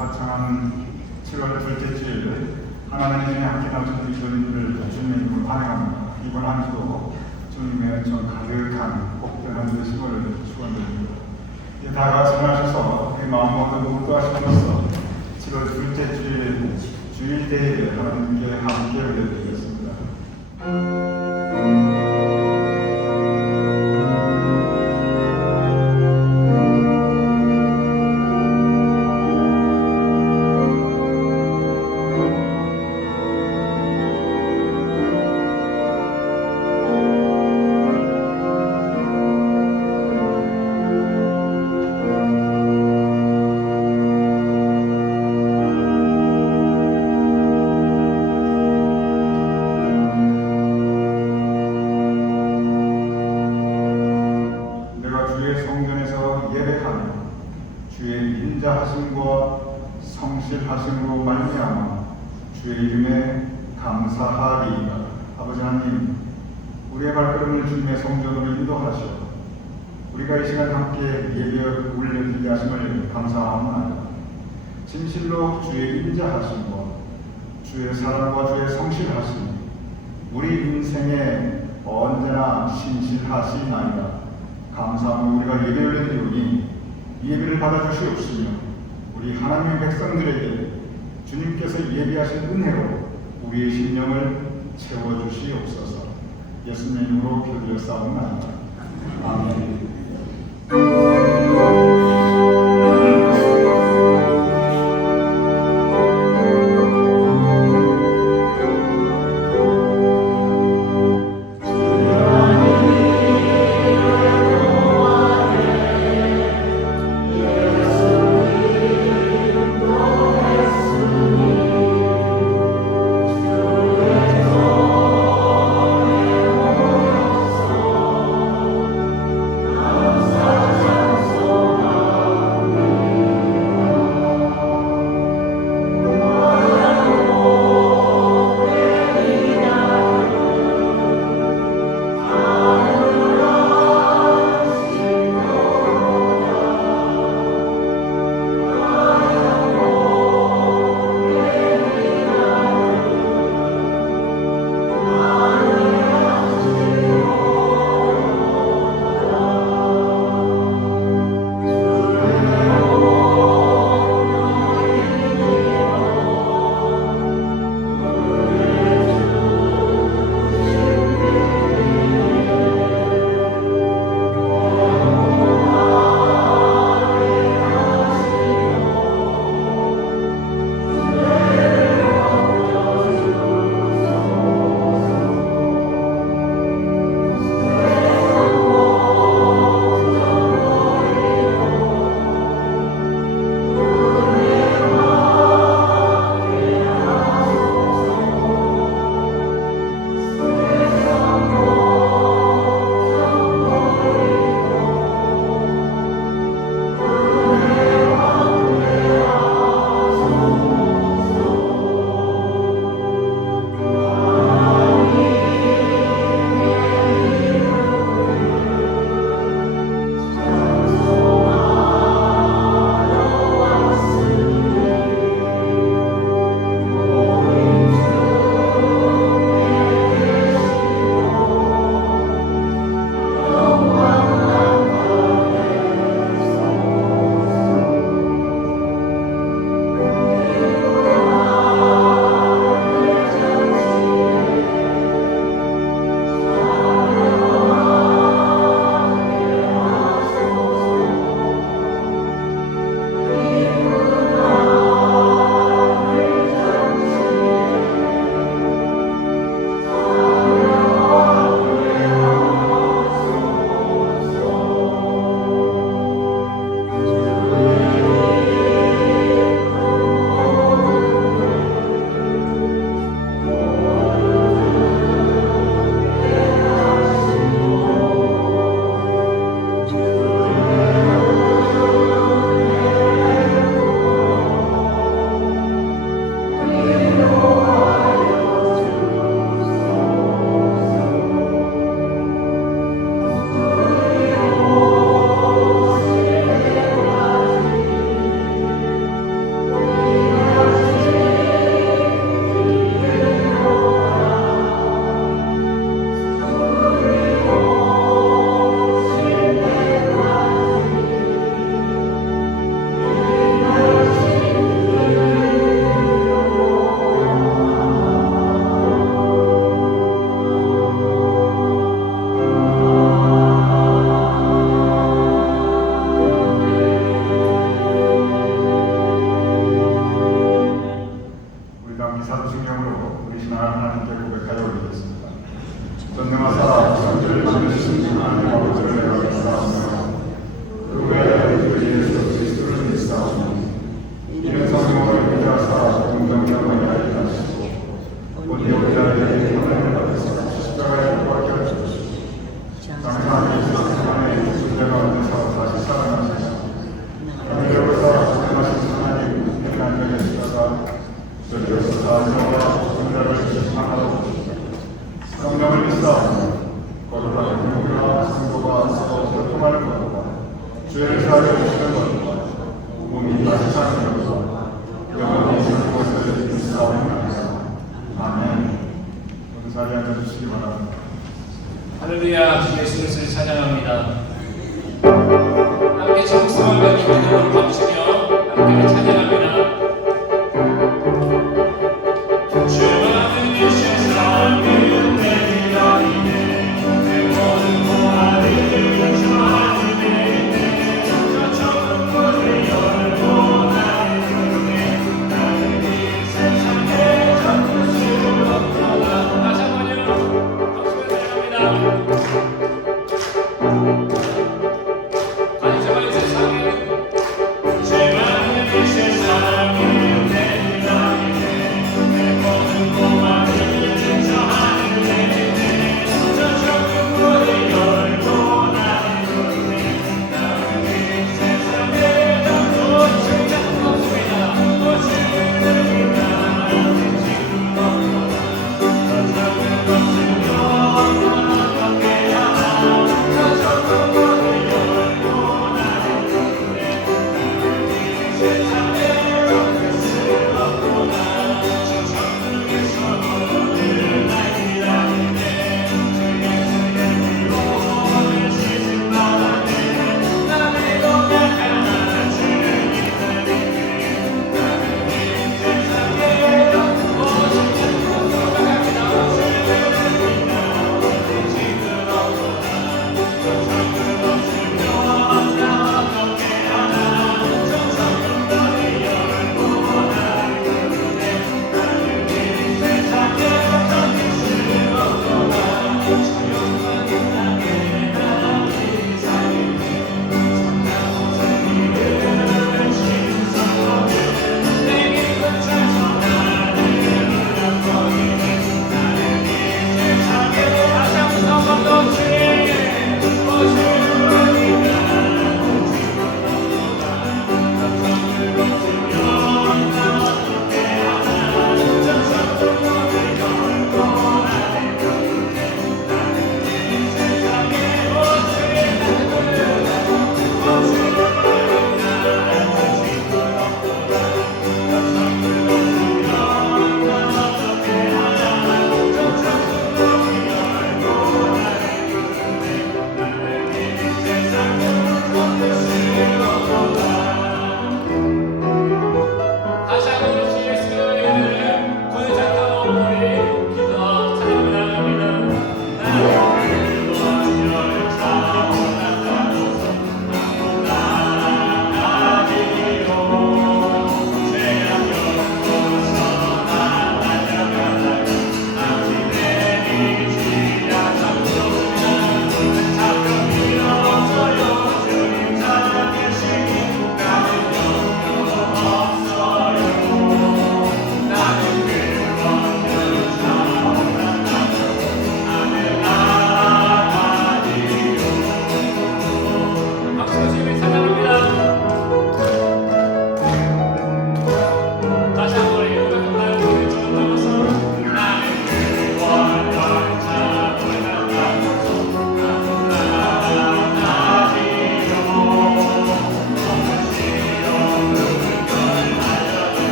화창한 7월 둘째 주일 하나님의 함께 나누는 기도님을 주님의 이름으로 환영합니다. 이번 한 주도 주님의 은총 가득한 복된 한 주의 시간을 축원드립니다. 이제 다 같이 전하셔서 그 마음 모두 묵도하시면서 7월 둘째 주일 주일대회에 하나님께 함께 올려드리겠습니다. 성실하심으로 말미암아 주의 이름에 감사하리이다. 아버지 하나님, 우리의 발걸음을 주님의 성전으로 인도하시어 우리가 이 시간 함께 예배를 올려드리게 하심을 감사합니다. 진실로 주의 인자하심과 주의 사랑과 주의 성실하심, 우리 인생에 언제나 신실하시나이다. 감사하며 우리가 예배 올려드리오니 예배를 받아주시옵시며 우리 하나님의 백성들에게 주님께서 예비하신 은혜로 우리의 심령을 채워주시옵소서. 예수님의 이름으로 기도드렸사옵나이다. 아멘. 싸우고 거룩한 행복과 성도가 서로 교통하는 것과 죄를 사하여 주시는 것과 몸이 세상을 것과 영원히 있는 것을 싸우는 아멘. 모두 자리에 앉아주시기 바랍니다. 할렐루야. 주 예수를 찬양합니다. 함께 찬송을 가지고 기도를 바꾸시며 함께 찬양합니다. 주 많은 이 세상을 내리라이네 내 모든 고아를 주 안에 저 천국을 열고 나를 부르네 나는 이 세상에 잡을 수 없구나. 다시 한번요. 박수를 찬양합니다.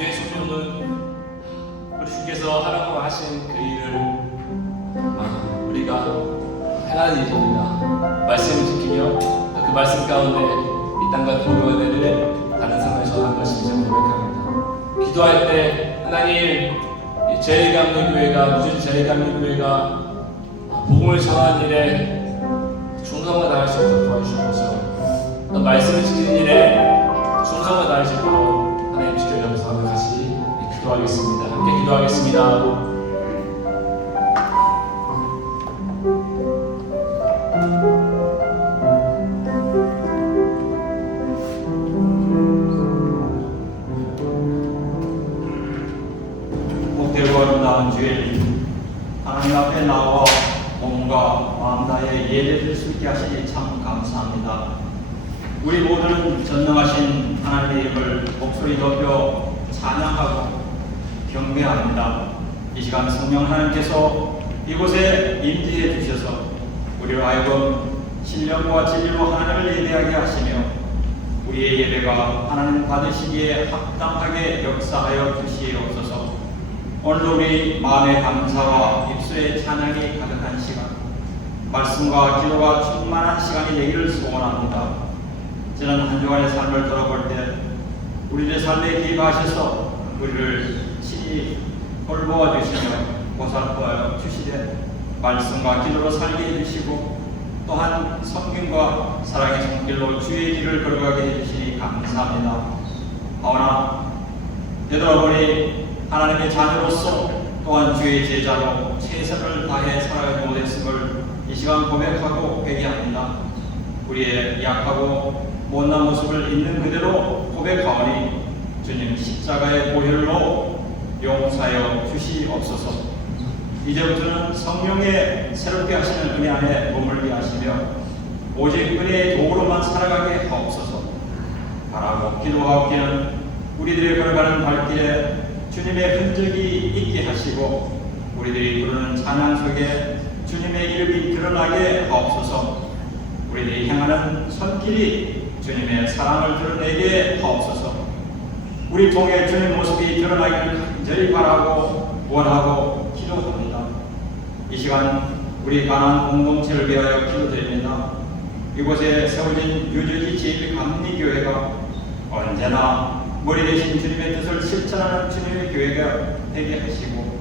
우리의 소명은 우리 주께서 하라고 하신 그 일을 우리가 행하는 일입니다. 말씀을 지키며 그 말씀 가운데 이 땅과 교회를 다른 삶을 전하는 것이 이제 고백합니다. 기도할 때 하나님 제1감리교회가 무슨 제1감리교회가 복음을 전하는 일에 충성을 다할 수 있도록 도와주시옵소서. 또 말씀을 지키는 일에 충성을 다할 수 있도록 하나님 지켜주셔서 같이 기도하겠습니다. 함께 기도하겠습니다. 복되고 아름다운 주일, 하나님 앞에 나와 몸과 마음 다해 예배를 수 있게 하시니 참 감사합니다. 우리 모두는 전능하신 하나님의 이름을 목소리 높여 찬양하고 경배합니다. 이 시간 성령 하나님께서 이곳에 임재해 주셔서 우리로 하여금 신령과 진리로 하나님을 예배하게 하시며 우리의 예배가 하나님 받으시기에 합당하게 역사하여 주시옵소서. 오늘도 우리 마음의 감사와 입술의 찬양이 가득한 시간, 말씀과 기도가 충만한 시간이 되기를 소원합니다. 지난 한 주간의 삶을 돌아볼 때 우리의 삶에 기입하셔서 우리를 친히 돌보아 주시며 보살펴 주시되 말씀과 기도로 살게 해주시고 또한 성경과 사랑의 손길로 주의 길을 걸어가게 해주시니 감사합니다. 하오나 되돌아보니 하나님의 자녀로서 또한 주의 제자로 최선을 다해 살아가지 못했음을 이 시간 고백하고 회개합니다. 우리의 약하고 못난 모습을 있는 그대로 고백하오니 주님 십자가의 보혈로 용서하여 주시옵소서. 이제부터는 성령의 새롭게 하시는 은혜 안에 머물게 하시며 오직 은혜의 도구로만 살아가게 하옵소서. 바라고 기도하옵기는 우리들의 걸어가는 발길에 주님의 흔적이 있게 하시고 우리들이 부르는 찬양 속에 주님의 이름이 드러나게 하옵소서. 우리들이 향하는 손길이 주님의 사랑을 드러내게 하옵소서. 우리 통해 주님 모습이 드러나기를 간절히 바라고 원하고 기도합니다. 이 시간 우리 가나안 공동체를 위하여 기도드립니다. 이곳에 세워진 유저지 제1감리교회가 언제나 머리 대신 주님의 뜻을 실천하는 주님의 교회가 되게 하시고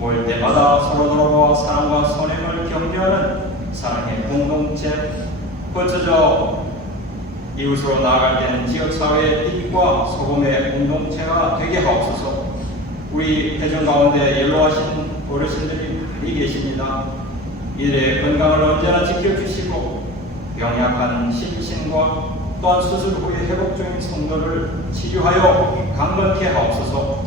올 때마다 서로 돌아보아 사랑과 선행을 격려하는 사랑의 공동체, 거쳐져 이웃으로 나아갈 때는 지역사회의 빛과 소금의 공동체가 되게 하옵소서. 우리 회중 가운데 연로하신 어르신들이 많이 계십니다. 이들의 건강을 언제나 지켜주시고 병약한 심신과 또한 수술 후에 회복 중인 성도를 치유하여 강건케 하옵소서.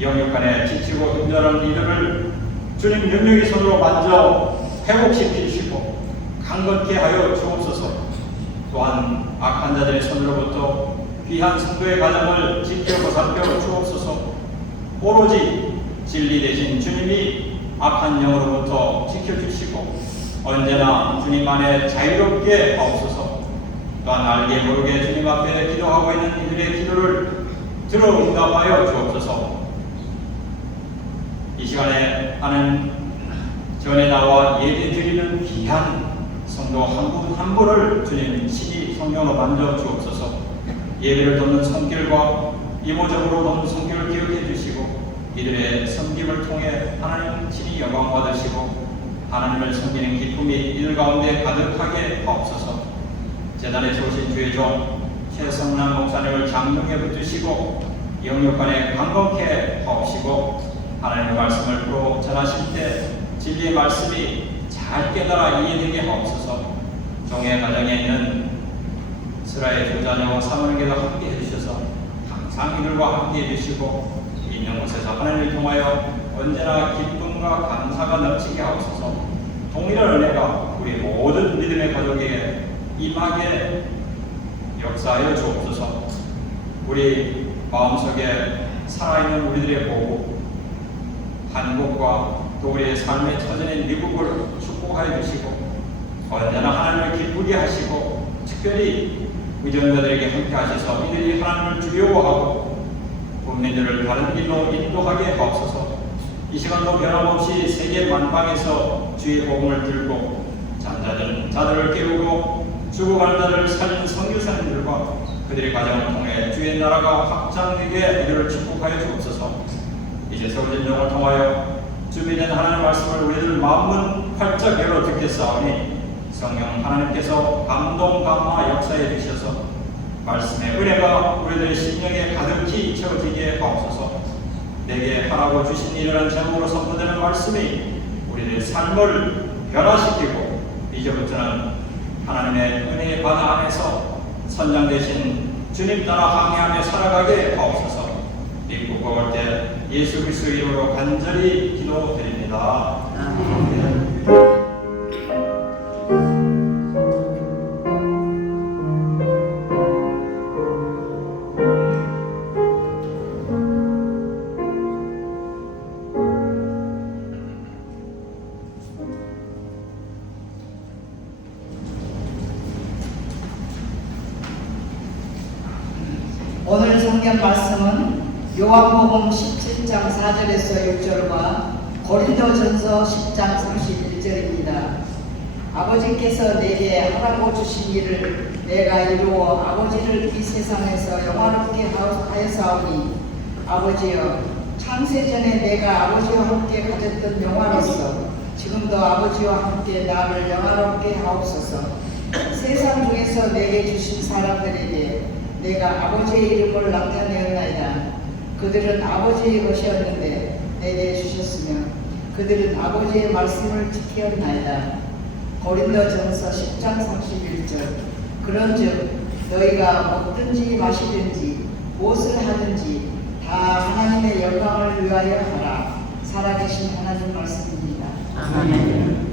영육간에 지치고 힘들어하는 이들을 주님 능력의 손으로 만져 회복시키시고 강건케 하여 주옵소서. 또한 악한 자들의 손으로부터 귀한 성도의 가정을 지켜 보살펴 주옵소서. 오로지 진리 대신 주님이 악한 영으로부터 지켜주시고 언제나 주님 안에 자유롭게 하옵소서. 또한 알게 모르게 주님 앞에 기도하고 있는 이들의 기도를 들어 응답하여 주옵소서. 이 시간에 하는 전에 나와 예배 드리는 귀한 성도 한 분 한 분을 주님 친히 성령으로 만져 주옵소서. 예배를 돕는 손길과 이모적으로 돕는 손길을 기억해 주시고 이들의 섬김을 통해 하나님 친히 영광 받으시고 하나님을 섬기는 기쁨이 이들 가운데 가득하게 하옵소서. 재단에 세우신 주의 종 최성남 목사님을 장롱에 붙드시고 영육간에 강건케 하옵시고 하나님의 말씀을 풀어 전하실 때 진리의 말씀이 잘 깨달아 이해되게 하옵소서. 종의 가정에 있는 스라의 두 자녀와 사모님께서 함께 해주셔서 항상 이들과 함께 해주시고 있는 곳에 통하여 언제나 기쁨과 감사가 넘치게 하옵소서. 동일한 은혜가 우리 모든 믿음의 가족에게 임하게 역사하여 주옵소서. 우리 마음속에 살아있는 우리들의 보고 한국과 또 우리의 삶의 처전인 미국을 축복하여 주시고 언제나 하나님을 기쁘게 하시고 특별히 의존자들에게 함께 하셔서 이들이 하나님을 두려워하고 국민들을 바른 길로 인도하게 하옵소서. 이 시간도 변함없이 세계 만방에서 주의 복음을 들고 잠자는 자들을 깨우고 죽어가는 자들을 살린 선교사님들과 그들의 가정을 통해 주의 나라가 확장되게 이들을 축복하여 주옵소서. 이제 서울진정을 통하여 주민은 하나님의 말씀을 우리들 마음문 활짝 열어 듣겠사오니 성령 하나님께서 감동 감화 역사해 주셔서 말씀의 은혜가 우리들의 심령에 가득히 채워지게 하옵소서. 내게 하라고 주신 일이라는 제목으로 선포되는 말씀이 우리들의 삶을 변화시키고 이제부터는 하나님의 은혜의 바다 안에서 선장 되신 주님 따라 항해하며 살아가게 하옵소서. 믿고 구할 때 예수 그리스도 이름으로 간절히 기도드립니다. 아멘. 오늘 성경 말씀은 요한복음 17장 4절에서 6절과 고린도전서 10장 31절입니다. 아버지께서 내게 하라고 주신 일을 내가 이루어 아버지를 이 세상에서 영화롭게 하여사오니 아버지여 창세전에 내가 아버지와 함께 가졌던 영화로서 지금도 아버지와 함께 나를 영화롭게 하옵소서. 세상 중에서 내게 주신 사람들에게 내가 아버지의 이름을 나타내었나이다. 그들은 아버지의 것이었는데 내게 주셨으며 그들은 아버지의 말씀을 지켰나이다. 고린도전서 10장 31절. 그런즉 너희가 먹든지 마시든지 무엇을 하든지 다 하나님의 영광을 위하여 하라. 살아계신 하나님 말씀입니다. 아멘.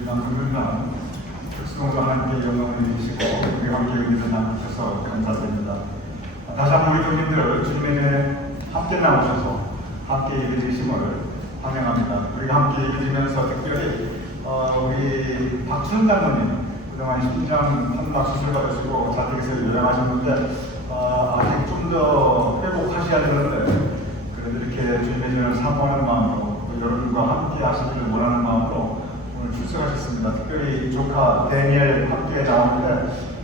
이런 금요일날 특수공사 하나님께 영광을 드리시고 우리 함께 은혜를 나누셔서 감사드립니다. 다시 한번 우리 교인들 주님의 은혜에 함께 나오셔서 함께 예배드리심을 환영합니다. 우리가 함께 예배드리면서 특별히 우리 박춘 장로님 그동안 심장 판막 수술 받으시고 자택에서 요양하셨는데 아직 좀 더 회복하셔야 되는데 그래도 이렇게 주님의 은혜를 사모하는 마음으로 여러분과 함께 하시기를 원하는 마음으로 오늘 출석하셨습니다. 특별히 조카 데니엘 함께 나오는데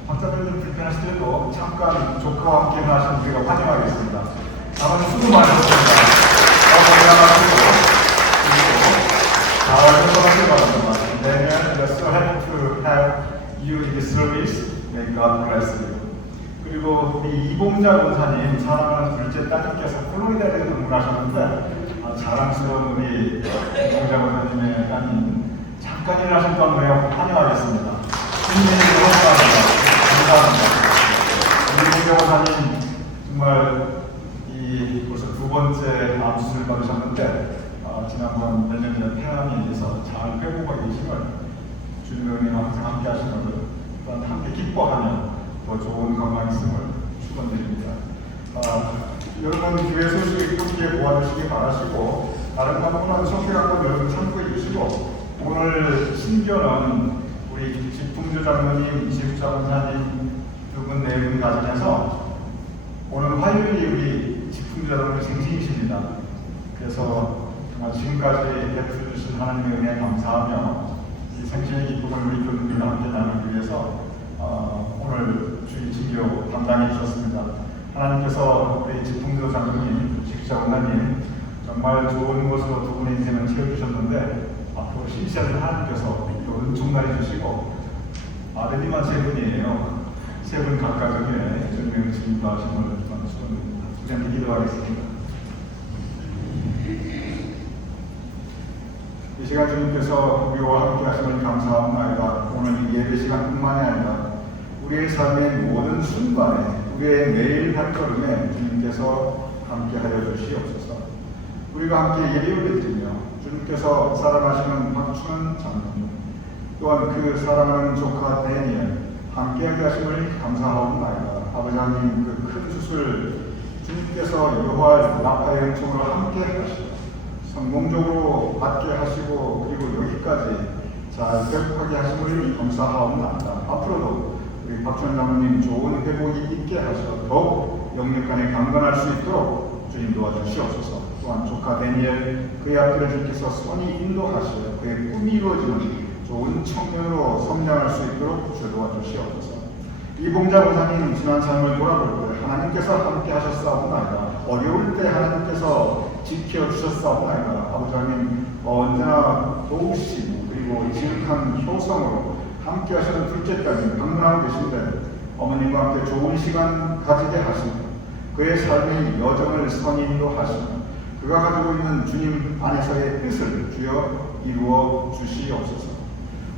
박사님들 불편하시더라도 잠깐 조카와 함께 하시는 우리가 환영하겠습니다. 아버지 수고 많으셨습니다. 건강하시고 그리고 잘 행동하시기 바랍니다. Daniel, we are so happy to have you in this service. May God bless you. 그리고 우리 이봉자 권사님 사랑하는 둘째 따님께서 플로리다에서 근무하셨는데 자랑스러운 우리 이봉자 권사님의 따님 잠깐 일하신 가운데 환영하겠습니다. 주님의 감사합니다. 우리 이봉자 권사님 정말 이 벌써 두 번째 암 수술 받으셨는데 지난번 몇 년 전 폐암에 의해서 잘 회복하고 계심을 주님의 은혜와 항상 함께 하시는 또한 함께 기뻐하며 더 좋은 건강 있음을 축원드립니다. 여러분 교회 소식을 꾸준히 모아주시기 바라시고 다른 방법은 소개하고 여러분 참고해 주시고 오늘 신교는 우리 집풍주 장로님, 이식자 권사님 두 분 네 분 가정에서 오늘 화요일이 우리 집풍주 장로님 생신이십니다. 그래서 정말 지금까지 베풀어 주신 하나님의 은혜에 감사하며 이 생신의 기쁨을 우리 교인들과 함께 나누기 위해서 오늘 주일 진교 담당해 주셨습니다. 하나님께서 우리 집풍조 장로님, 식사 원장님 정말 좋은 것으로 두 분의 인생을 채워주셨는데 앞으로 신시하신 하나님께서 또 은총만 해주시고 아드님만 세 분이에요. 세 분 각각 중에 주님의 은총과 하심을 주님 기도하겠습니다. 이 시간 주님께서 우리와 함께 하심을 감사합니다. 오늘 예배 시간뿐만이 아니라 우리의 삶의 모든 순간에 우리의 매일 발걸음에 주님께서 함께하여 주시옵소서. 우리가 함께 예배를 드리며 주님께서 사랑하시는 박춘원 장로님 또한 그 사랑하는 조카 데니엘 함께하게 하심을 감사하옵나이다. 아버지 하나님 그 큰 수술 주님께서 여호와의 나파의 은총으로 함께 하시고 성공적으로 받게 하시고 그리고 여기까지 잘 회복하게 하심을 감사하옵나이다. 앞으로도 우리 박준현 장로님 좋은 회복이 있게 하셔 더욱 영육간에 강건할 수 있도록 주님 도와주시옵소서. 또한 조카 데니엘 그의 앞길을 주께서 선히 인도하시어 그의 꿈이 이루어지는 좋은 청년으로 성장할 수 있도록 주 도와주시옵소서. 이봉자 권사님 지난 삶을 돌아볼 때 하나님께서 함께 하셨사옵나이다. 어려울 때 하나님께서 지켜주셨사옵나이다. 아버지 하나님 언제나 도우시고 그리고 지극한 효성으로 함께 하시는 둘째 딸이 방문하고 계신데 어머님과 함께 좋은 시간 가지게 하시고 그의 삶의 여정을 선인도 하시고 그가 가지고 있는 주님 안에서의 뜻을 주여 이루어 주시옵소서.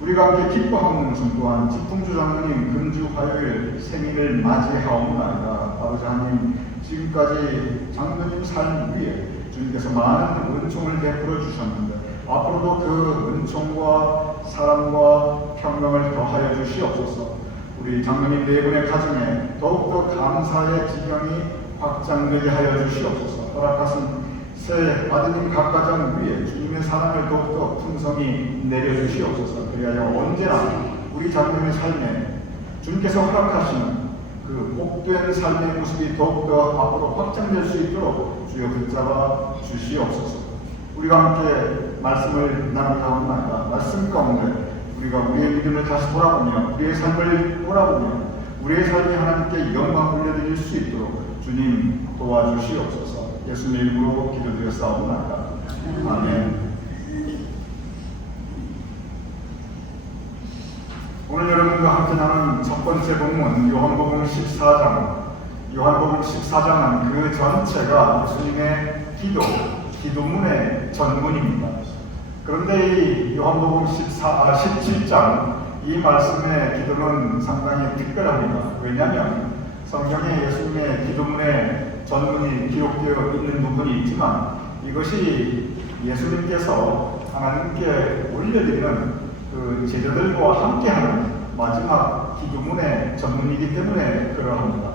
우리가 함께 기뻐하는 것은 또한 집풍주 장로님 금주 화요일 생일을 맞이하옵나이다. 아버지 하나님 지금까지 장로님 삶 위에 주님께서 많은 은총을 베풀어 주셨는데 앞으로도 그 은총과 사랑과 평강을 더하여 주시옵소서. 우리 장로님 네 분의 가정에 더욱더 감사의 지경이 확장되게 하여 주시옵소서. 허락하신 새 아드님 각 가정 위에 주님의 사랑을 더욱더 풍성히 내려주시옵소서. 그리하여 언제나 우리 장로님의 삶에 주님께서 허락하시는 그 복된 삶의 모습이 더욱더 앞으로 확장될 수 있도록 주여 붙잡아 주시옵소서. 우리가 함께 말씀을 나누다옵나이다. 말씀 가운데 우리가 우리의 믿음을 다시 돌아보며 우리의 삶을 돌아보며 우리의 삶이 하나님께 영광 올려드릴 수 있도록 주님 도와주시옵소서. 예수님의 이름으로 기도드렸사옵나이다. 아멘. 오늘 여러분과 함께 나눈 첫 번째 본문 요한복음 14장. 요한복음 14장은 그 전체가 예수님의 기도문의 전문입니다. 그런데 이 요한복음 17장 이 말씀의 기도는 상당히 특별합니다. 왜냐하면 성경에 예수님의 기도문의 전문이 기록되어 있는 부분이 있지만 이것이 예수님께서 하나님께 올려드리는 그 제자들과 함께하는 마지막 기도문의 전문이기 때문에 그러합니다.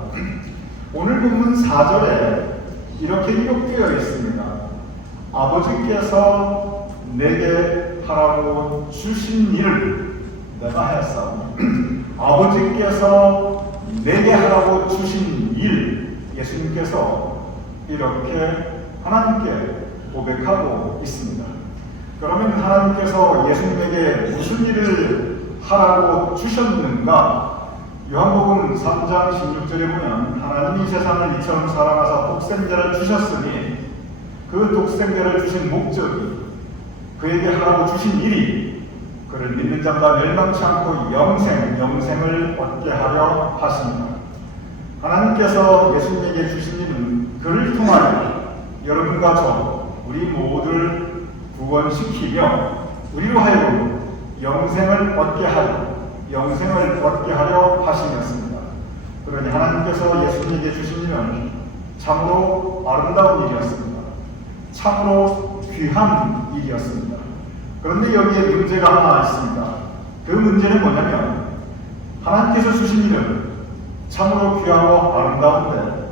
오늘 본문 4절에 이렇게 기록되어 있습니다. 아버지께서 내게 하라고 주신 일을 내가 하였사오니 아버지께서 내게 하라고 주신 일, 예수님께서 이렇게 하나님께 고백하고 있습니다. 그러면 하나님께서 예수님에게 무슨 일을 하라고 주셨는가? 요한복음 3장 16절에 보면 하나님이 세상을 이처럼 사랑하사 독생자를 주셨으니 그 독생자를 주신 목적이 그에게 하라고 주신 일이 그를 믿는 자가 멸망치 않고 영생을 얻게 하려 하십니다. 하나님께서 예수님에게 주신 일은 그를 통하여 여러분과 저 우리 모두를 구원시키며 우리로 하여금 영생을 얻게 하려 하시였습니다. 그러니 하나님께서 예수님에게 주신 일은 참으로 아름다운 일이었습니다. 참으로 귀한 일이었습니다. 그런데 여기에 문제가 하나 있습니다. 그 문제는 뭐냐면 하나님께서 주신 일은 참으로 귀하고 아름다운데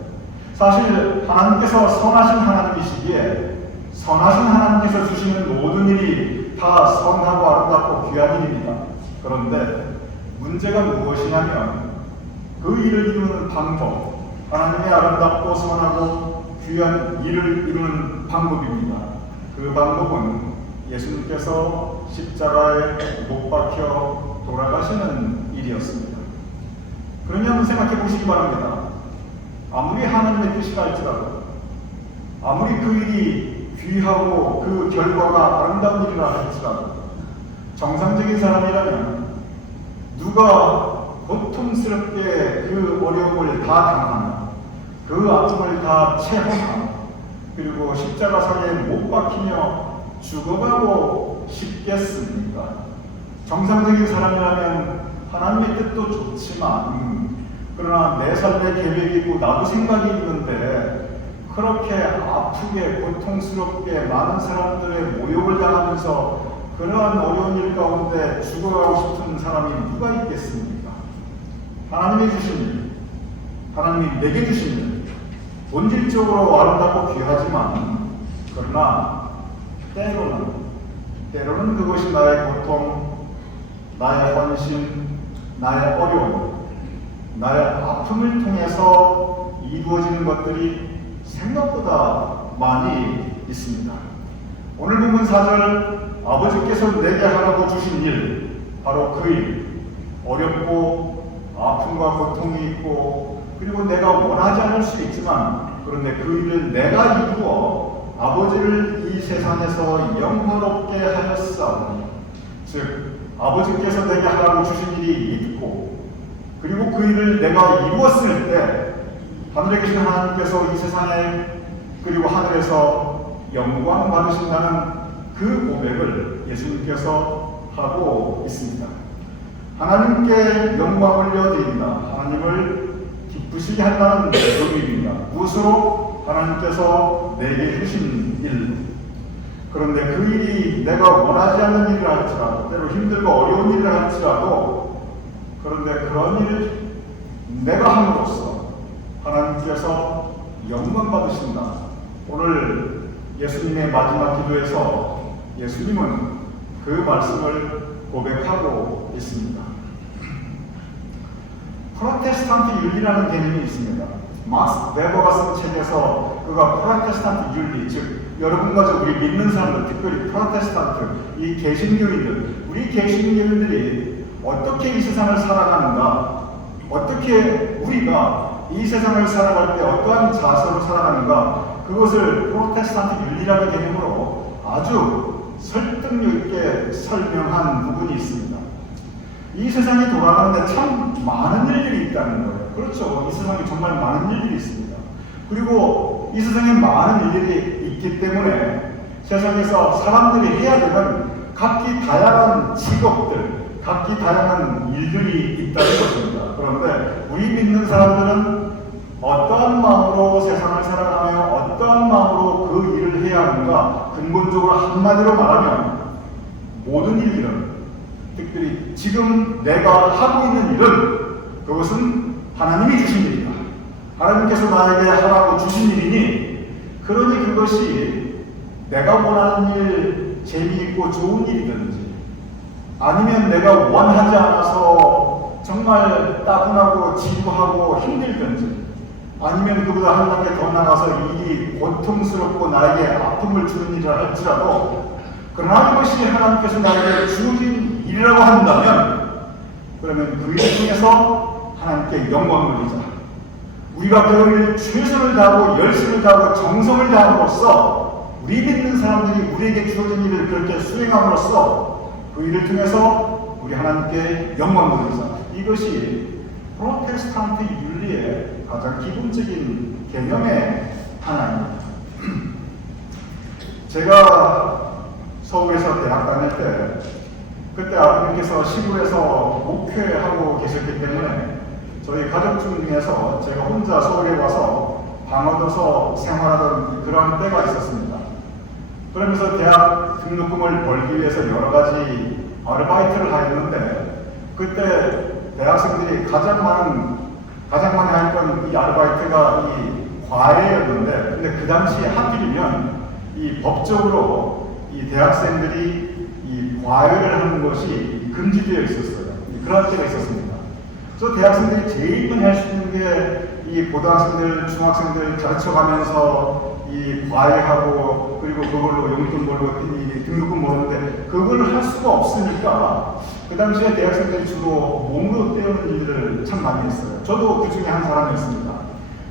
사실 하나님께서 선하신 하나님이시기에 선하신 하나님께서 주시는 모든 일이 다 선하고 아름답고 귀한 일입니다. 그런데 문제가 무엇이냐면 그 일을 이루는 방법, 하나님의 아름답고 선하고 귀한 일을 이루는 방법입니다. 그 방법은 예수님께서 십자가에 못 박혀 돌아가시는 일이었습니다. 그러니 한번 생각해 보시기 바랍니다. 아무리 하나님의 뜻이라 할지라도 아무리 그 일이 귀하고 그 결과가 아름다운 일이라 할지라도 정상적인 사람이라면 누가 고통스럽게 그 어려움을 다 당하나 그 아픔을 다 체험하나 그리고 십자가상에 못 박히며 죽어가고 싶겠습니까? 정상적인 사람이라면 하나님의 뜻도 좋지만 그러나 내 삶의 계획이 있고 나도 생각이 있는데 그렇게 아프게 고통스럽게 많은 사람들의 모욕을 당하면서 그러한 어려운 일 가운데 죽어가고 싶은 사람이 누가 있겠습니까? 하나님이 주신 일, 하나님이 내게 주신 일, 본질적으로 아름답고 귀하지만 그러나 때로는 그것이 나의 고통, 나의 헌신, 나의 어려움, 나의 아픔을 통해서 이루어지는 것들이 생각보다 많이 있습니다. 오늘 본문 4절 아버지께서 내게 하라고 주신 일, 바로 그 일, 어렵고 아픔과 고통이 있고 그리고 내가 원하지 않을 수 있지만 그런데 그 일을 내가 이루어 아버지를 이 세상에서 영화롭게 하였사오니 즉 아버지께서 내게 하라고 주신 일이 있고 그리고 그 일을 내가 이루었을 때 하늘에 계신 하나님께서 이 세상에 그리고 하늘에서 영광 받으신다는 그 고백을 예수님께서 하고 있습니다. 하나님께 영광을 올려드린다. 하나님을 기쁘시게 한다는 의미입니다. 무엇으로? 하나님께서 내게 주신 일. 그런데 그 일이 내가 원하지 않는 일을 할지라도, 때로 힘들고 어려운 일을 할지라도, 그런데 그런 일을 내가 함으로써 하나님께서 영광 받으신다. 오늘 예수님의 마지막 기도에서 예수님은 그 말씀을 고백하고 있습니다. 프로테스탄트 윤리라는 개념이 있습니다. 막스 베버가 쓴 책에서 그가 프로테스탄트 윤리, 즉 여러분과 저 우리 믿는 사람들, 특별히 프로테스탄트, 이 개신교인들, 우리 개신교인들이 어떻게 이 세상을 살아가는가, 어떻게 우리가 이 세상을 살아갈 때 어떠한 자세로 살아가는가, 그것을 프로테스탄트 윤리라는 개념으로 아주 설득력 있게 설명한 부분이 있습니다. 이 세상이 돌아가는데 참 많은 일들이 있다는 거예요. 그렇죠. 이 세상에 정말 많은 일들이 있습니다. 그리고 이 세상에 많은 일들이 있기 때문에 세상에서 사람들이 해야 되는 각기 다양한 직업들, 각기 다양한 일들이 있다는 것입니다. 그런데 우리 믿는 사람들은 어떠한 마음으로 세상을 살아가며 어떠한 마음으로 그 일을 해야 하는가, 근본적으로 한마디로 말하면 모든 일들은, 특별히 지금 내가 하고 있는 일은 그것은 하나님이 주신 일이다. 하나님께서 나에게 하라고 주신 일이니, 그러니 그것이 내가 원하는 일, 재미있고 좋은 일이든지, 아니면 내가 원하지 않아서 정말 따분하고 지루하고 힘들든지, 아니면 그보다 한 단계 더 나가서 일이 고통스럽고 나에게 아픔을 주는 일을 할지라도, 그러나 이것이 하나님께서 나에게 주어진 일이라고 한다면, 그러면 그 일을 통해서 하나님께 영광을 돌리자. 우리가 그 일을 최선을 다하고 열심을 다하고 정성을 다함으로써 우리 믿는 사람들이 우리에게 주어진 일을 그렇게 수행함으로써 그 일을 통해서 우리 하나님께 영광을 돌리자. 이것이 프로테스탄트 윤리의 가장 기본적인 개념의 하나입니다. 제가 서울에서 대학 다닐 때, 그때 아버님께서 시골에서 목회하고 계셨기 때문에 저희 가족 중에서 제가 혼자 서울에 와서 방 얻어서 생활하던 그런 때가 있었습니다. 그러면서 대학 등록금을 벌기 위해서 여러 가지 아르바이트를 하였는데, 그때 대학생들이 가장 많이 했던 이 아르바이트가 이 과외였는데, 근데 그 당시에 하필이면 이 법적으로 이 대학생들이 이 과외를 하는 것이 금지되어 있었어요. 그런 때가 있었습니다. 그래서 대학생들이 제일 많이 할 수 있는 게 이 고등학생들, 중학생들 가르쳐가면서 이 과외하고, 그리고 그걸로 용돈 벌고 이 등록금 모으는데, 그걸 할 수가 없으니까 그 당시에 대학생들이 주로 몸으로 때우는 일들을 참 많이 했어요. 저도 그 중에 한 사람이었습니다.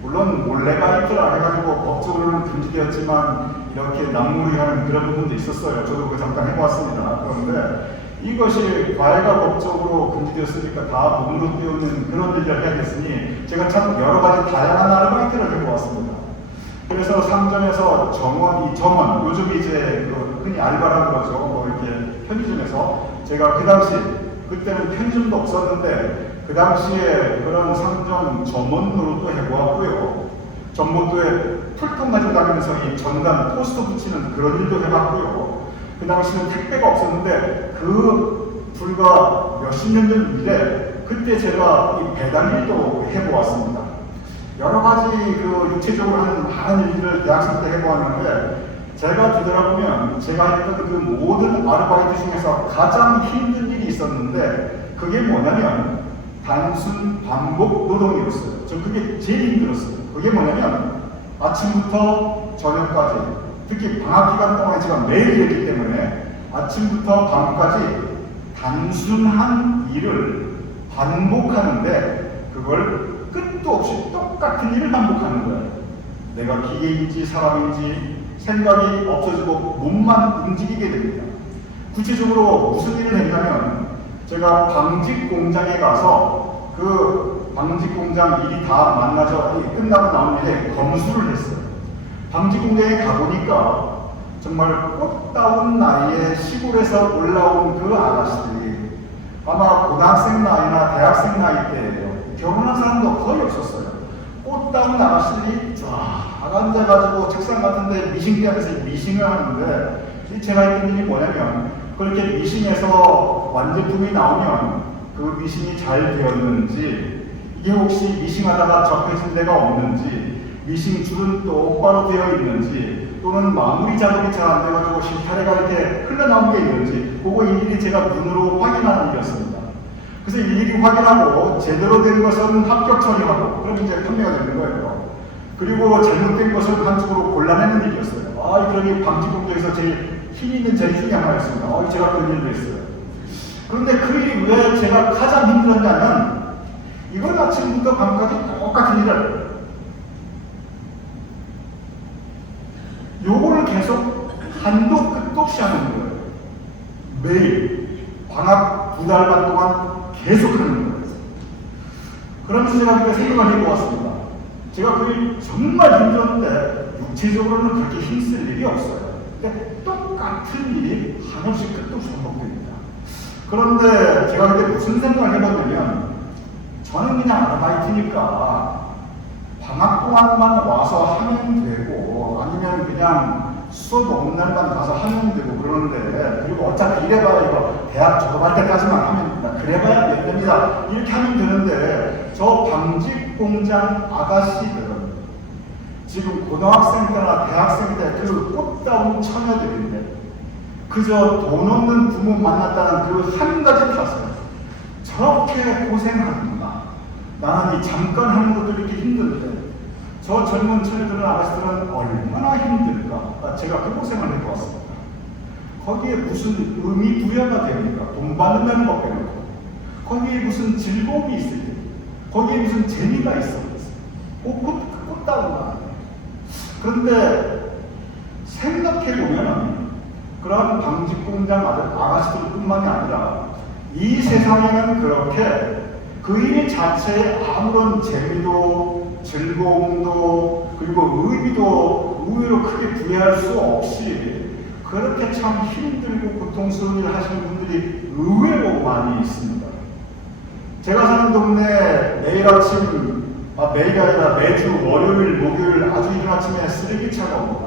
물론 몰래가입자라 해가지고 법적으로는 금지되었지만 이렇게 남무리 하는 그런 부분도 있었어요. 저도 그 잠깐 해보았습니다. 그런데 이것이 과외가 법적으로 금지되었으니까 다 몸으로 때우는 그런 일을 해야겠으니 제가 참 여러 가지 다양한 아르바이트를 해보았습니다. 그래서 상점에서 점원, 요즘 이제 그 흔히 알바라는 거죠. 뭐 이렇게 편의점에서 제가 그 당시, 그때는 편의점도 없었는데 그 당시에 그런 상점 점원 노릇도 해보았고요. 전봇도에 풀통 가지고 다니면서 이 전단 포스터 붙이는 그런 일도 해봤고요. 그 당시는 택배가 없었는데 그 불과 몇십 년 전 일에 그때 제가 이 배달 일도 해보았습니다. 여러 가지 그 육체적으로 하는 많은 일들을 대학생 때 해보았는데, 제가 뒤돌아보면 제가 했던 그 모든 아르바이트 중에서 가장 힘든 일이 있었는데, 그게 뭐냐면 단순 반복 노동이었어요. 저 그게 제일 힘들었어요. 그게 뭐냐면 아침부터 저녁까지, 특히 방학 기간 동안에 제가 매일 일했기 때문에 아침부터 밤까지 단순한 일을 반복하는데, 그걸 끝도 없이 똑같은 일을 반복하는 거예요. 내가 기계인지 사람인지 생각이 없어지고 몸만 움직이게 됩니다. 구체적으로 무슨 일을 했냐면, 제가 방직 공장에 가서 그 방직 공장 일이 다 만나서 끝나고 나온 일에 검수를 했어요. 방직 공장에 가보니까 정말 꽃다운 나이에 시골에서 올라온 그 아가씨들이 아마 고등학생 나이나 대학생 나이 때예요. 결혼한 사람도 거의 없었어요. 꽃다운 아가씨들이 쫙 앉아가지고 책상 같은데 미싱대하면서 미싱을 하는데, 이 제가 했던 일이 뭐냐면 그렇게 미싱에서 완제품이 나오면 그 미싱이 잘 되었는지, 이게 혹시 미싱하다가 접혀진 데가 없는지, 미싱 줄은 똑바로 되어 있는지, 또는 마무리 작업이 잘 안 돼가지고 실타래가 이렇게 흘러나온 게 있는지, 그거 일일이 제가 눈으로 확인하는 일이었습니다. 그래서 일일이 확인하고 제대로 된 것은 합격 처리하고, 그럼 이제 판매가 되는 거예요. 그리고 잘못된 것은 한쪽으로 골라내는 일이었어요. 그러니 방지 공정에서 제일 힘 있는 자리 중에 하나였습니다. 제가 그런 일도 했어요. 그런데 그 일이 왜 제가 가장 힘들었냐면, 이걸 아침부터 밤까지 똑같은 일을, 요거를 계속 한도 끝도 없이 하는 거예요. 매일 방학 2달간 동안 계속 하는 거예요. 그러면서 제가 그때 생각을 해보았습니다. 제가 그 일 정말 힘들었는데 육체적으로는 그렇게 힘쓸 일이 없어요. 근데 똑같은 일이 한없이 끝도 없이 반복됩니다. 그런데 제가 그때 무슨 생각을 해봤냐면, 저는 그냥 아르바이트니까 방학 동안만 와서 하면 되고, 아니면 그냥 수업 없는 날만 가서 하면 되고 그러는데, 그리고 어차피 이래봐야 이거 대학 졸업할 때까지만 하면 된다, 그래봐야 몇 년이다, 이렇게 하면 되는데, 저 방직 공장 아가씨들은 지금 고등학생 때나 대학생 때 그 꽃다운 처녀들인데, 그저 돈 없는 부모 만났다는 그 한 가지 탓에 저렇게 고생하는구나. 나는 이 잠깐 하는 것도 이렇게 힘든데 저 젊은 처녀들은, 아가씨들은 얼마나 힘들까. 제가 그 고생을 해보았습니다. 거기에 무슨 의미 부여가 됩니까? 돈 받는다는 것 빼놓고 거기에 무슨 즐거움이 있을 때, 거기에 무슨 재미가 있었겠어요. 꽃다운 거 아니에요. 그런데 생각해보면 그런 방직공장 아가씨들뿐만이 아니라 이 세상에는 그렇게 그 일 자체에 아무런 재미도 즐거움도 그리고 의미도 의외로 크게 부여할 수 없이 그렇게 참 힘들고 고통스러운 일을 하시는 분들이 의외로 많이 있습니다. 제가 사는 동네에 매일 아침, 매일이 아니라 매주 월요일, 목요일 아주 이른 아침에 쓰레기차가 옵니다.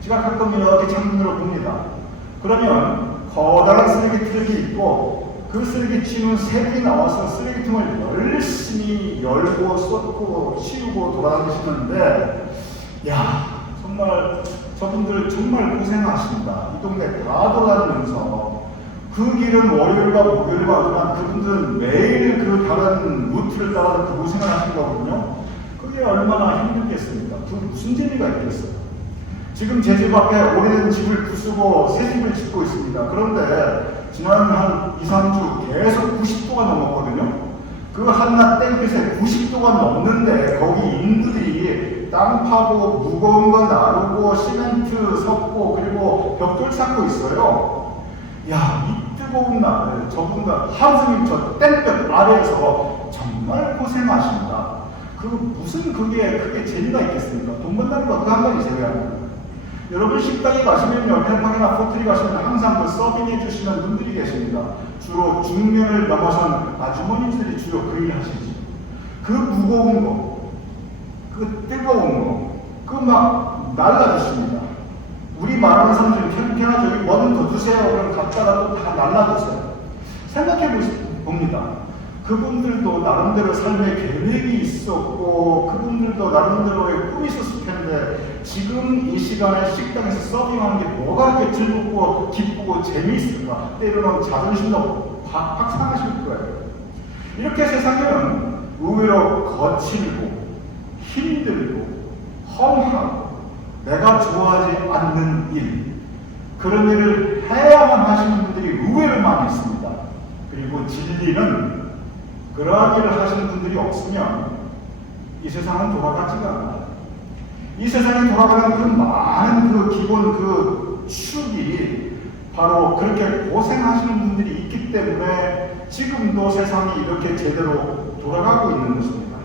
제가 가끔 이렇게 창문으로 봅니다. 그러면 커다란 쓰레기 트럭이 있고 그 쓰레기 치우는 세 분이 나와서 쓰레기통을 열심히 열고 쏟고 치우고 돌아다니시는데, 야, 정말 저분들 정말 고생하십니다. 이 동네 다 돌아다니면서 그 길은 월요일과 목요일과 하지만 그분들은 매일 그 다른 루트를 따라서 그 고생을 하신 거거든요. 그게 얼마나 힘들겠습니까? 그 무슨 재미가 있겠어요? 지금 제 집 앞에 오래된 집을 부수고 새 집을 짓고 있습니다. 그런데 지난 한 2, 3주 계속 90도가 넘었거든요. 그 한낮 땡볕에 90도가 넘는데 거기 인부들이 땅 파고 무거운 거 나르고 시멘트 섞고 그리고 벽돌 쌓고 있어요. 야, 이 뜨거운 날에 저분들 하루 종일 저 땡볕 아래에서 정말 고생하십니다. 무슨 그게 재미가 있겠습니까? 돈 번다는 거 그 한 가지 제외합니다. 여러분 식당에 가시면요, 펜팡이나 포트리 가시면 항상 그 서빙해 주시는 분들이 계십니다. 주로 중년을 넘어선 아주머니들이 주로 그 일 하시지. 그 무거운 거, 그 뜨거운 거, 그 막 날라주십니다. 우리 말하는 사람들이 편하죠. 뭐든 더 주세요. 그럼 갖다가 또 다 날라주세요. 생각해 봅니다. 그분들도 나름대로 삶의 계획이 있었고 그분들도 나름대로의 꿈이 있었을 텐데 지금 이 시간에 식당에서 서빙하는 게 뭐가 그렇게 즐겁고 기쁘고 재미있을까? 때로는 자존심도 확 상하실 거예요. 이렇게 세상에는 의외로 거칠고 힘들고 험하고 내가 좋아하지 않는 일, 그런 일을 해야만 하시는 분들이 의외로 많이 있습니다. 그리고 진리는 그러한 일을 하시는 분들이 없으면 이 세상은 돌아가지가 않아요. 이 세상에 돌아가는 그 많은 그 기본 그 축이 바로 그렇게 고생하시는 분들이 있기 때문에 지금도 세상이 이렇게 제대로 돌아가고 있는 것입니다.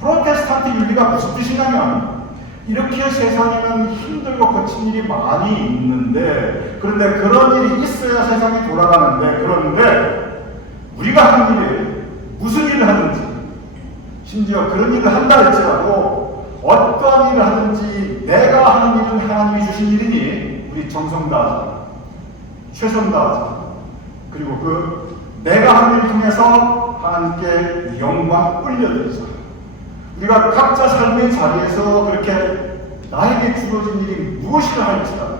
프로테스탄트 윤리가 무슨 뜻이냐면 이렇게 세상에는 힘들고 거친 일이 많이 있는데 그런데 그런 일이 있어야 세상이 돌아가는데 그런데 우리가 한 일이 무슨 일을 하든지 심지어 그런 일을 한다 할지라도 어떠한 일을 하든지 내가 하는 일은 하나님이 주신 일이니 우리 정성 다하자. 최선 다하자. 그리고 내가 하는 일을 통해서 하나님께 영광 올려드리자. 우리가 각자 삶의 자리에서 그렇게 나에게 주어진 일이 무엇이라 할지라도,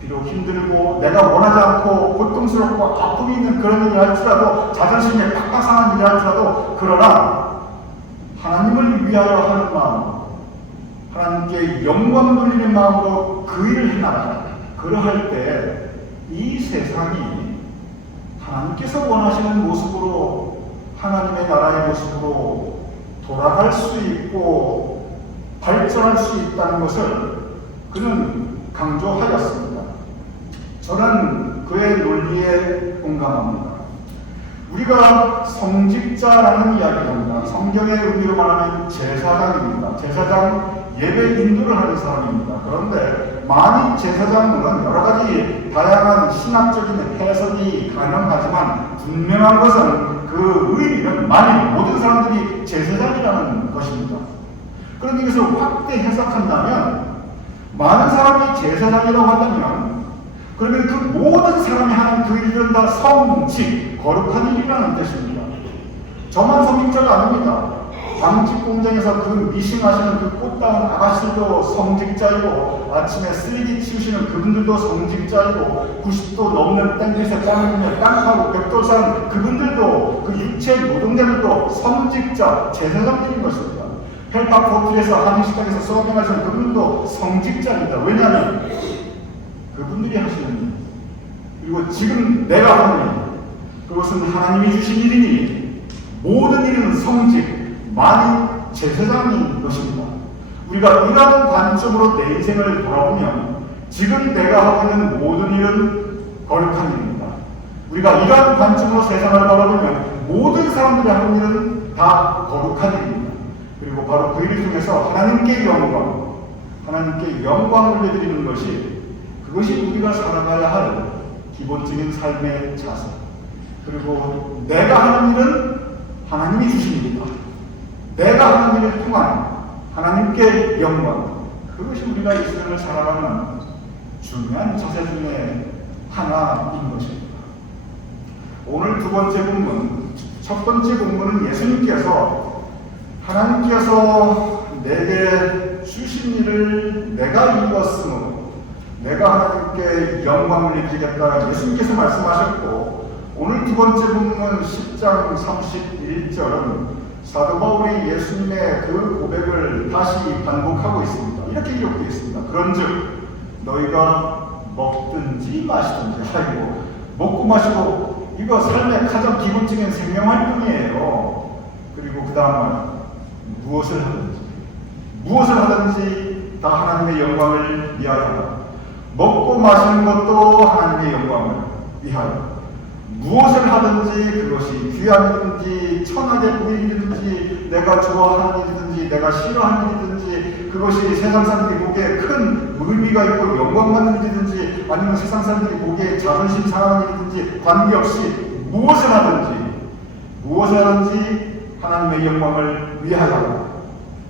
비록 힘들고 내가 원하지 않고 고통스럽고 아픔이 있는 그런 일을 할지라도, 자존심에 팍팍 상한 일을 할지라도, 그러나 하나님을 위하여 하는 마음, 하나님께 영광 돌리는 마음으로 그 일을 해나가라. 그러할 때 이 세상이 하나님께서 원하시는 모습으로, 하나님의 나라의 모습으로 돌아갈 수 있고 발전할 수 있다는 것을 그는 강조하였습니다. 저는 그의 논리에 공감합니다. 우리가 성직자라는 이야기를 합니다. 성경의 의미로 말하면 제사장입니다. 제사장, 예배 인도를 하는 사람입니다. 그런데 많이 제사장은 여러 가지 다양한 신학적인 해석이 가능하지만, 분명한 것은 그 의미는 많이 모든 사람들이 제사장이라는 것입니다. 그런데 이것을 확대 해석한다면, 많은 사람이 제사장이라고 한다면, 그러면 그 모든 사람이 하는 그 일들은 다 성직, 거룩한 일이라는 뜻입니다. 저만 성직자가 아닙니다. 방직 공장에서 그 미싱하시는 그 꽃다운 아가씨들도 성직자이고, 아침에 쓰레기 치우시는 그분들도 성직자이고, 90도 넘는 땡볕에 땀을 흘리며 땅 파고 벽돌 사는 그분들도, 그 육체 노동자들도 성직자, 제사장들인 것입니다. 헬파크 호텔에서 한식당에서 서빙하시는 그분도 성직자입니다. 왜냐하면 그분들이 하시는 일, 그리고 지금 내가 하는 일, 그것은 하나님이 주신 일이니 모든 일은 성직, 많이 제사장인 것입니다. 우리가 이러한 관점으로 내 인생을 돌아보면 지금 내가 하고 있는 모든 일은 거룩한 일입니다. 우리가 이러한 관점으로 세상을 바라보면 모든 사람들이 하는 일은 다 거룩한 일입니다. 그리고 바로 그 일을 통해서 하나님께 영광을 올려드리는 것이, 그것이 우리가 살아가야 할 기본적인 삶의 자세. 그리고 내가 하는 일은 하나님이 주신 일이다. 내가 하는 일을 통한 하나님께 영광. 그것이 우리가 이 세상을 살아가는 중요한 자세 중에 하나인 것입니다. 오늘 두 번째 본문, 첫 번째 본문은 예수님께서 하나님께서 내게 주신 일을 내가 이루었으므로 내가 하나님께 영광을 드리겠다 예수님께서 말씀하셨고, 오늘 두 번째 본문은 10장 31절은 사도 바울이 예수님의 그 고백을 다시 반복하고 있습니다. 이렇게 기록되어 있습니다. 그런즉 너희가 먹든지 마시든지 하고, 먹고 마시고 이거 삶의 가장 기본적인 생명활동이에요. 그리고 그 다음 말, 무엇을 하든지 다 하나님의 영광을 위하여. 먹고 마시는 것도 하나님의 영광을 위하여. 무엇을 하든지 그것이 귀한 일이든지 천하게 보이는 일이든지 내가 좋아하는 일이든지 내가 싫어하는 일이든지, 그것이 세상 사람들이 보기에 큰 의미가 있고 영광받는 일이든지 아니면 세상 사람들이 보기에 자존심 상하는 일이든지 관계없이 무엇을 하든지 하나님의 영광을 위하여.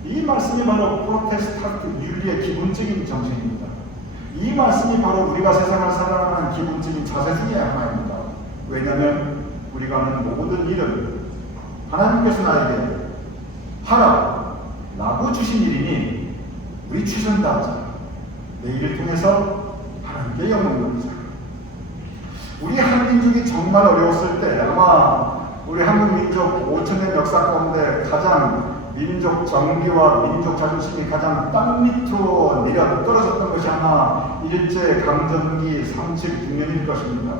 이 말씀이 바로 프로테스탄트 윤리의 기본적인 정신입니다. 이 말씀이 바로 우리가 세상을 살아가는 기본적인 자세 중에 하나입니다. 왜냐하면 우리가 하는 모든 일은 하나님께서 나에게 하라 라고 주신 일이니 우리 최선 다하자. 내 일을 통해서 하나님께 영광 돌리자. 우리 한민족이 정말 어려웠을 때, 아마 우리 한국 민족 5,000년 역사 가운데 가장 민족 정기와 민족 자존심이 가장 땅 밑으로 내려 떨어졌던 것이 아마 일제 강점기 36년일 것입니다.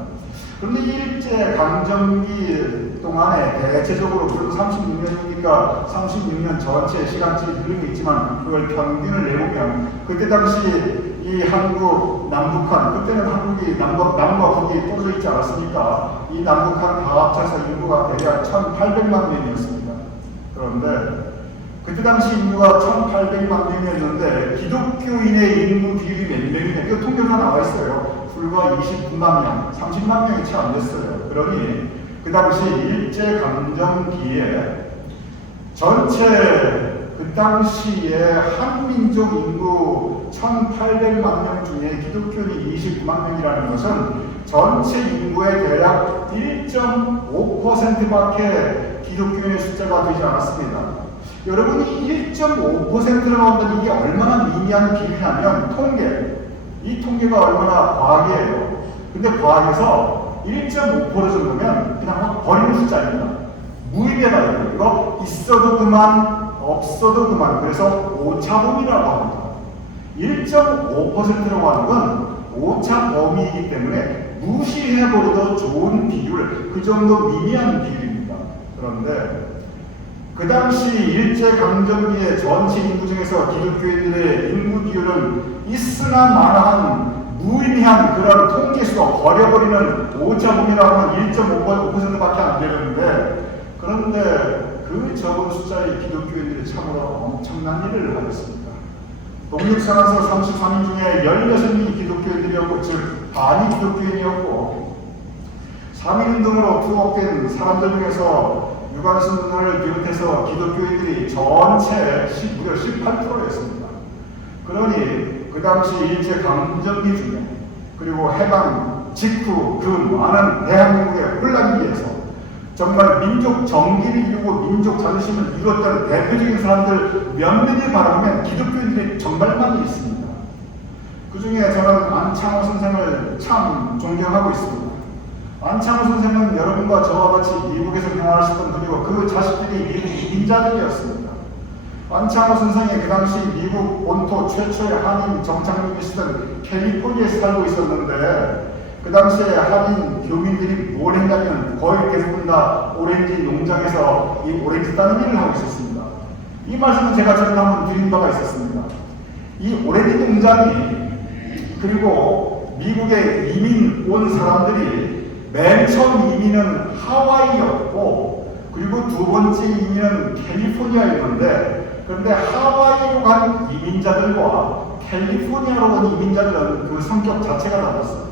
그런데 일제 강점기 동안에 대체적으로, 물론 36년이니까 36년 전체 시간치를 흐름이 있지만 그걸 평균을 내보면, 그때 당시 이 한국, 남북한, 그때는 한국이 남과 북이 떨어져 있지 않았습니까? 이 남북한 다 합쳐서 인구가 대략 1,800만 명이었습니다. 그런데 그때 당시 인구가 1,800만 명이었는데 기독교인의 인구 비율이 몇 명이냐, 이거 통계가 나와 있어요. 불과 29만 명, 30만 명이 채 안 됐어요. 그러니 그 당시 일제 강점기에 전체 그 당시에 한민족 인구 1,800만 명 중에 기독교인이 29만 명이라는 것은 전체 인구의 대략 1.5%밖에 기독교인의 숫자가 되지 않았습니다. 여러분이 1.5%라고 한다면 이게 얼마나 미미한 비례냐면 이 통계가 얼마나 과학이에요. 근데 과학에서 1.5% 정도면 그냥 막 버리는 숫자입니다. 무의미하다. 이거 있어도 그만, 없어도 그만. 그래서 오차범위라고 합니다. 1.5%라고 하는 건 오차범위이기 때문에 무시해버려도 좋은 비율, 그 정도 미미한 비율입니다. 그런데 그 당시 일제강점기의 전체 인구 중에서 기독교인들의 인구 비율은 있으나 마나한 무의미한 그런 통계수가 버려버리는 오차범위라고 하면 1.5%밖에 안 되는데, 그런데 그 적은 숫자의 기독교인들이 참으로 엄청난 일을 하였습니다. 독립선언서 33인 중에 16명이 기독교인들이었고, 즉 반이 기독교인이었고, 3.1운동으로 투옥된 사람들 중에서 유관순을 비롯해서 기독교인들이 전체 무려 18%였습니다. 그러니 그 당시 일제강점기 중에 그리고 해방 직후 그 많은 대한민국의 혼란기에서 정말 민족 정기를 이루고 민족 자존심을 이뤘던 대표적인 사람들 몇몇이 바라보면 기독교인들이 정말 많이 있습니다. 그 중에 저는 안창호 선생을 참 존경하고 있습니다. 안창호 선생은 여러분과 저와 같이 미국에서 생활하셨던 분이고 그 자식들이 미국 이민자들이었습니다. 안창호 선생이 그 당시 미국 본토 최초의 한인 정착민이시던 캘리포니아에 살고 있었는데, 그 당시에 한인 교민들이 뭘 했냐면 거의 대부분 다 오렌지 농장에서 이 오렌지 따는 일을 하고 있었습니다. 이 말씀은 제가 전에 한번 드린 바가 있었습니다. 이 오렌지 농장이, 그리고 미국에 이민 온 사람들이 맨 처음 이민은 하와이였고, 그리고 두 번째 이민은 캘리포니아였는데, 그런데 하와이로 간 이민자들과 캘리포니아로 간 이민자들은 그 성격 자체가 달랐어요.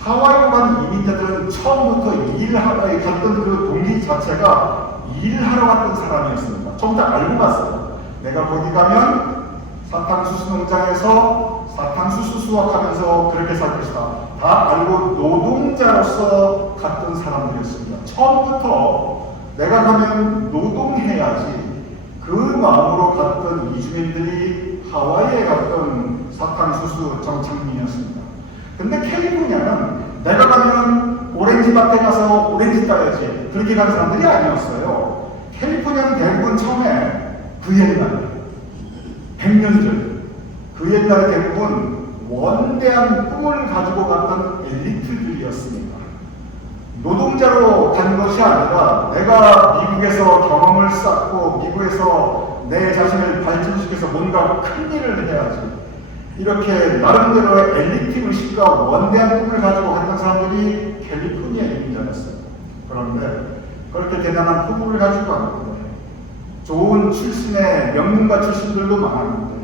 하와이로 간 이민자들은 처음부터 일하러 갔던 그 동기 자체가 일하러 갔던 사람이었습니다. 좀 더 알고 갔어요. 내가 거기 가면 사탕수수 농장에서 사탕수수 수확하면서 그렇게 살 것이다. 다 알고 노동자로서 갔던 사람들이었습니다. 처음부터 내가 가면 노동해야지 그 마음으로 갔던 이주민들이 하와이에 갔던 사탕수수 정착민이었습니다. 근데 캘리포니아는 내가 가면 오렌지 밭에 가서 오렌지 따야지 그렇게 간 사람들이 아니었어요. 캘리포니아는 대부분 처음에 그 옛날에 100년 전 그 옛날에 대부분 원대한 꿈을 가지고 갔던 엘리트들이었습니다. 노동자로 간 것이 아니라 내가 미국에서 경험을 쌓고 미국에서 내 자신을 발전시켜서 뭔가 큰 일을 해야지, 이렇게 나름대로 엘리트 의식과 원대한 꿈을 가지고 갔던 사람들이 캘리포니아 이민자였어요. 그런데 그렇게 대단한 포부를 가지고 갔는데, 좋은 출신의 명문가 출신들도 많았는데,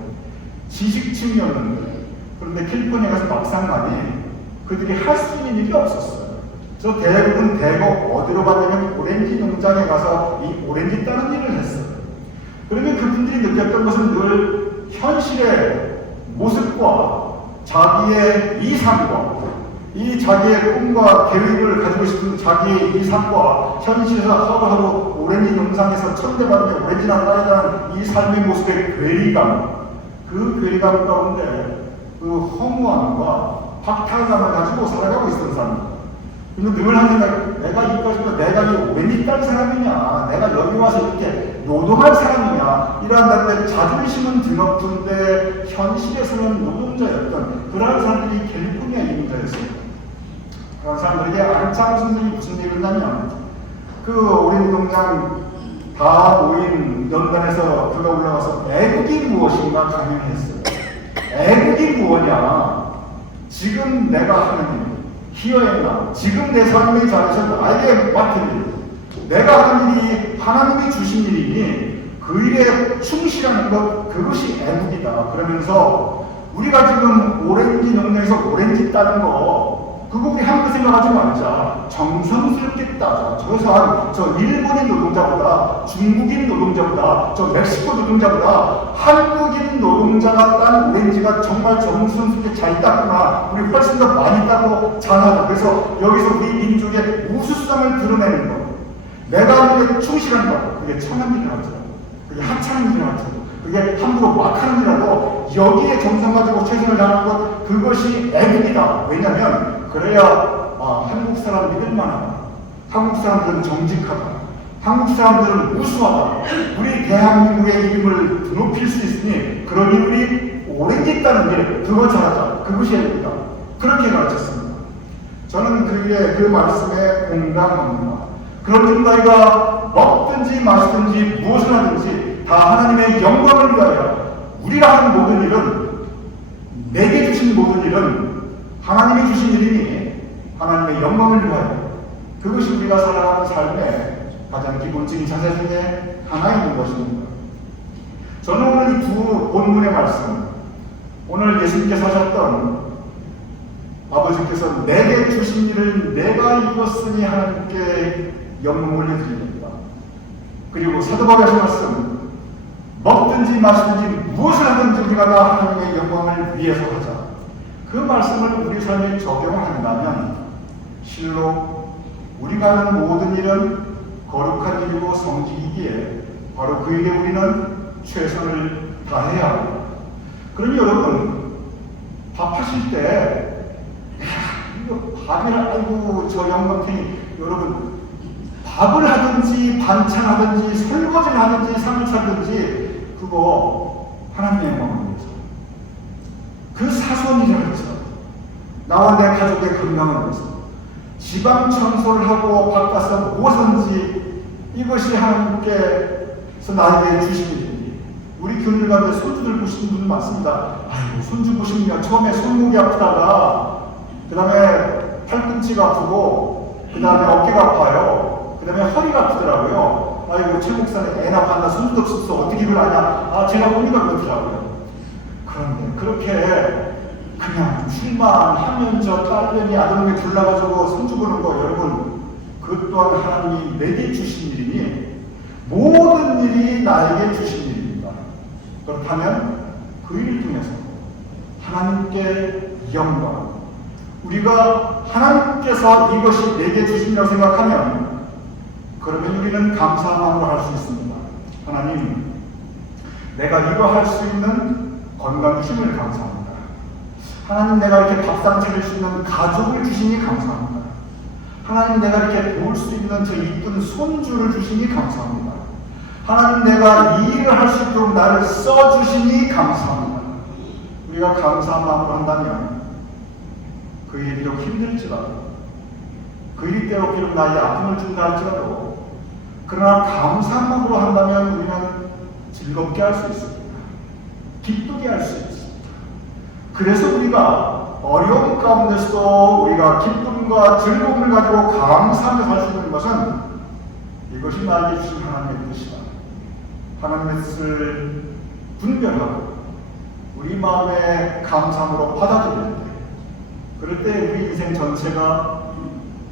지식층이었는데, 그런데 캘리포니아 가서 막상 가니 그들이 할 수 있는 일이 없었어요. 저 대부분 어디로 갔냐면 오렌지 농장에 가서 이 오렌지 따는 일을 했어요. 그러면 그분들이 느꼈던 것은 늘 현실의 모습과 자기의 이상과 이 자기의 꿈과 계획을 가지고 싶은 자기의 이상과 현실에서 하루하루 오렌지 농장에서 천대받으며 오렌지나 따르다는 이 삶의 모습의 괴리감, 그 괴리감 가운데 그 허무함과 박탈감을 가지고 살아가고 있었던 사람입니다. 근데 늘 하는 생각, 내가 이까지도 내가 이 오렌지 딸 사람이냐, 내가 여기 와서 이렇게 노동할 사람이냐, 이러한다는데 자존심은 드높은데 현실에서는 노동자였던 그런 사람들이 캘리포니아 이민자였습니다. 그런 사람들에게 안창호 선생님이 무슨 얘기를 했냐면, 그 오렌지 농장 다 모인 연단에서 그가 올라가서 애국이 무엇인가 강연했어요. 애국이 뭐냐? 지금 내가 하는 일, 히어앤나, 지금 내 삶의 자리에서 나에게 맡은 일, 내가 하는 일이 하나님이 주신 일이니 그 일에 충실하는 것, 그것이 애국이다. 그러면서 우리가 지금 오렌지 농장에서 오렌지 따는 거, 그거 우리 한국 생각하지 말자. 정성스럽게 따져. 저 일본인 노동자보다, 중국인 노동자보다, 저 멕시코 노동자보다 한국인 노동자가 딴 오렌지가 정말 정성스럽게 잘 땄구나. 우리 훨씬 더 많이 따고 잘하고. 그래서 여기서 우리 민족의 우수성을 드러내는 것. 내가 그게 충실한 것. 그게 천한 일을 하죠. 그게 하찮은 일을 하죠. 그게 함부로 막 하는 일이라도 여기에 정성 가지고 최선을 다하는 것, 그것이 애국이다. 왜냐면 그래야 한국 사람 믿을 만하다. 한국 사람들은 정직하다. 한국 사람들은 우수하다. 우리 대한민국의 이름을 높일 수 있으니 그러니 우리 오렌지 따는 일, 그거 잘하자. 그것이 애국이다. 그렇게 가르쳤습니다. 저는 그 말씀에 공감합니다. 그런 중다이가 먹든지 마시든지 무엇을 하든지 다 하나님의 영광을 위하여 우리가 하는 모든 일은, 내게 주신 모든 일은 하나님이 주신 일이니 하나님의 영광을 위하여, 그것이 우리가 살아가는 삶의 가장 기본적인 자세 중에 하나인 것입니다. 저는 오늘 이 두 본문의 말씀, 오늘 예수님께서 하셨던 아버지께서 내게 주신 일을 내가 이뤘으니 하나님께 영광을 올려드립니다. 그리고 사도 바울이 하신 말씀, 먹든지 마시든지 무엇을 하든지 우리가 다 하나님의 영광을 위해서 하자. 그 말씀을 우리 삶에 적용한다면 실로 우리가 하는 모든 일은 거룩한 일이고 성직이기에 바로 그 일에 우리는 최선을 다해야 합니다. 그러니 여러분, 밥하실 때 이거 밥이라, 아이고 저 영광탱이, 여러분 밥을 하든지 반찬하든지 설거지를 하든지 상을 차든지 그거 하나님의 영광을 위해서, 그 사소한 일을 위해서, 나와 내 가족의 건강을 위해서, 지방 청소를 하고 바꿔서 무엇인지 이것이 하나님께서 나에게 주신 일이니, 우리 교회를 가면 손주들 보시는 분 많습니다. 아이고 손주 보시면 처음에 손목이 아프다가 그 다음에 팔꿈치가 아프고 그 다음에 어깨가 아파요. 그 다음에 허리가 아프더라고요. 아이고 최 목사님 애 낳았나 손주도 없어서 어떻게 그걸 아냐. 제가 보니까 그렇더라고요. 그런데 그렇게 그냥 출마하면 저 딸내미 아들에게 불러가지고 손주 보는 거, 여러분 그 또한 하나님이 내게 주신 일이니 모든 일이 나에게 주신 일입니다. 그렇다면 그 일을 통해서 하나님께 영광, 우리가 하나님께서 이것이 내게 주신다고 생각하면 그러면 우리는 감사한 마음으로 할 수 있습니다. 하나님, 내가 이거 할 수 있는 건강 주심을 감사합니다. 하나님, 내가 이렇게 밥상 차릴 수 있는 가족을 주시니 감사합니다. 하나님, 내가 이렇게 도울 수 있는 저 이쁜 손주를 주시니 감사합니다. 하나님, 내가 이 일을 할 수 있도록 나를 써주시니 감사합니다. 우리가 감사한 마음으로 한다면 그 일이 비록 힘들지라도, 그 일이 때로 비록 나의 아픔을 준다 할지라도, 그러나 감사한 마음으로 한다면 우리는 즐겁게 할 수 있습니다. 기쁘게 할 수 있습니다. 그래서 우리가 어려운 가운데서도 우리가 기쁨과 즐거움을 가지고 감사하며 살 수 있는 것은 이것이 나에게 주신 하나님의 뜻이다. 하나님의 뜻을 분별하고 우리 마음에 감사함으로 받아들일 때, 그럴 때 우리 인생 전체가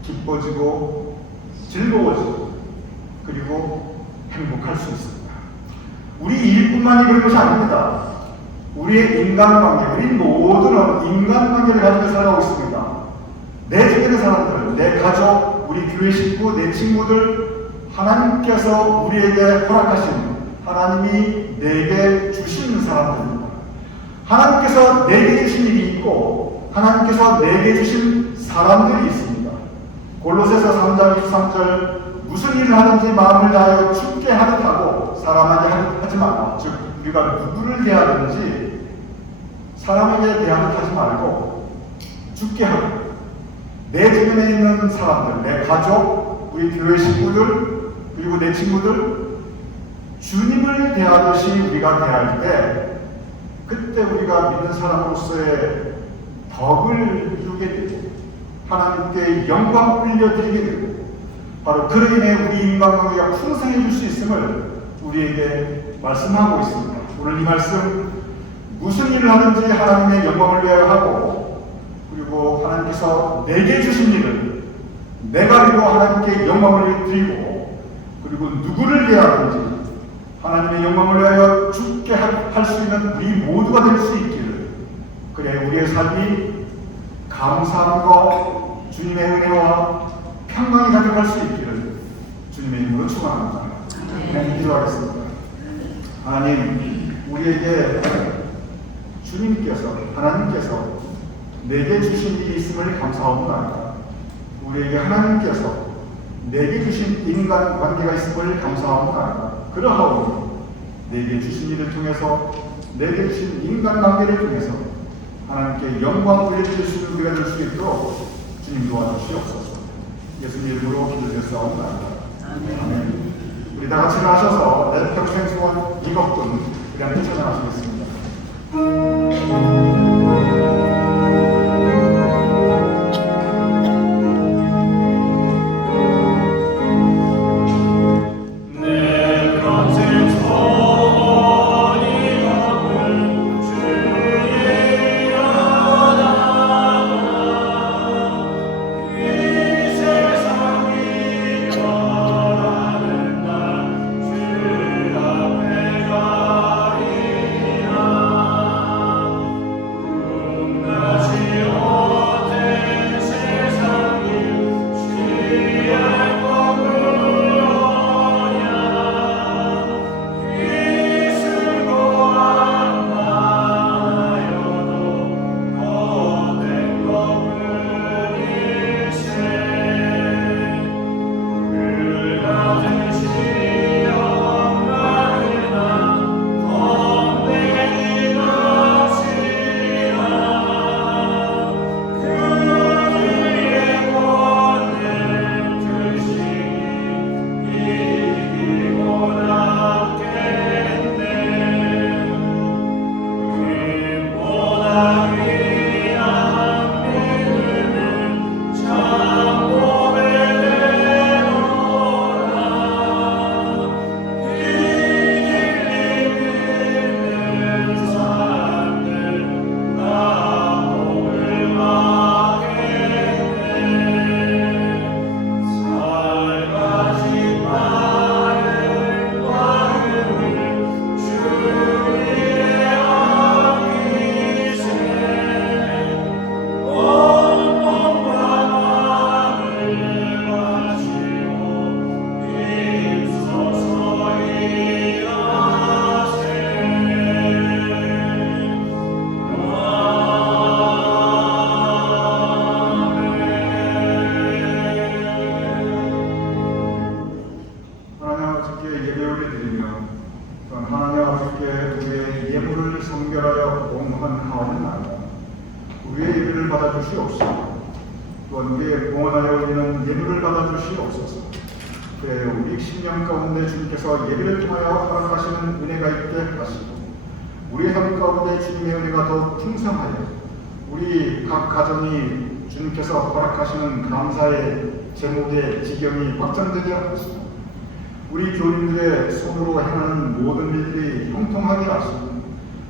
기뻐지고 즐거워지고 그리고 행복할 수 있습니다. 우리 일뿐만이 그런 것이 아닙니다. 우리의 인간관계, 우리 모두는 인간관계를 가지고 살아가고 있습니다. 내 주변의 사람들, 내 가족, 우리 교회 식구, 내 친구들, 하나님께서 우리에게 허락하신, 하나님이 내게 주시는 사람들입니다. 하나님께서 내게 주신 일이 있고 하나님께서 내게 주신 사람들이 있습니다. 골로새서 3장 23절, 무슨 일을 하든지 마음을 다하여 죽게 하듯 하고 사람에게 하지 마라. 즉 우리가 누구를 대하든지 사람에게 대하듯 하지 말고 죽게 하고, 내 주변에 있는 사람들, 내 가족, 우리 교회 식구들, 그리고 내 친구들, 주님을 대하듯이 우리가 대할 때, 그때 우리가 믿는 사람으로서의 덕을 이루게 되고 하나님께 영광을 올려드리게 되고, 바로 그로 인해 우리 인간관계가 풍성해질 수 있음을 우리에게 말씀하고 있습니다. 오늘 이 말씀, 무슨 일을 하든지 하나님의 영광을 위하여 하고, 그리고 그리고 하나님께서 내게 주신 일을 내가 그리고 하나님께 영광을 드리고 그리고 누구를 위하든지 하나님의 영광을 위하여 죽게 할 수 있는 우리 모두가 될 수 있기를, 그래 우리의 삶이 감사함과 주님의 은혜와 평강이 가득할 수 있기를 주님의 이름으로 축원합니다. 네, 기도하겠습니다. 하나님, 우리에게 하나님께서 내게 주신 일이 있음을 감사하옵나이다. 우리에게 하나님께서 내게 주신 인간 관계가 있음을 감사하옵나이다. 그러하오니 내게 주신 일을 통해서, 내게 주신 인간 관계를 통해서 하나님께 영광을 올려드릴 수 있는 우리가 될 수 있도록 주님 도와주시옵소서. 예수님 이름으로 기도드렸사옵나이다. 아멘. 우리 다 같이 나셔서 내 평생 소원 이것뿐 우리한테 찬양하시겠습니다. 또한 우리의 봉헌하여 드리는 예물을 받아주시옵소서. 그래 우리 신령 가운데 주님께서 예배를 통하여 허락하시는 은혜가 있게 하시고 우리 삶 가운데 주님의 은혜가 더욱 풍성하여 우리 각 가정이 주님께서 허락하시는 감사의 제목의 지경이 확장되게 하시고 우리 교인들의 손으로 행하는 모든 일들이 형통하게 하시고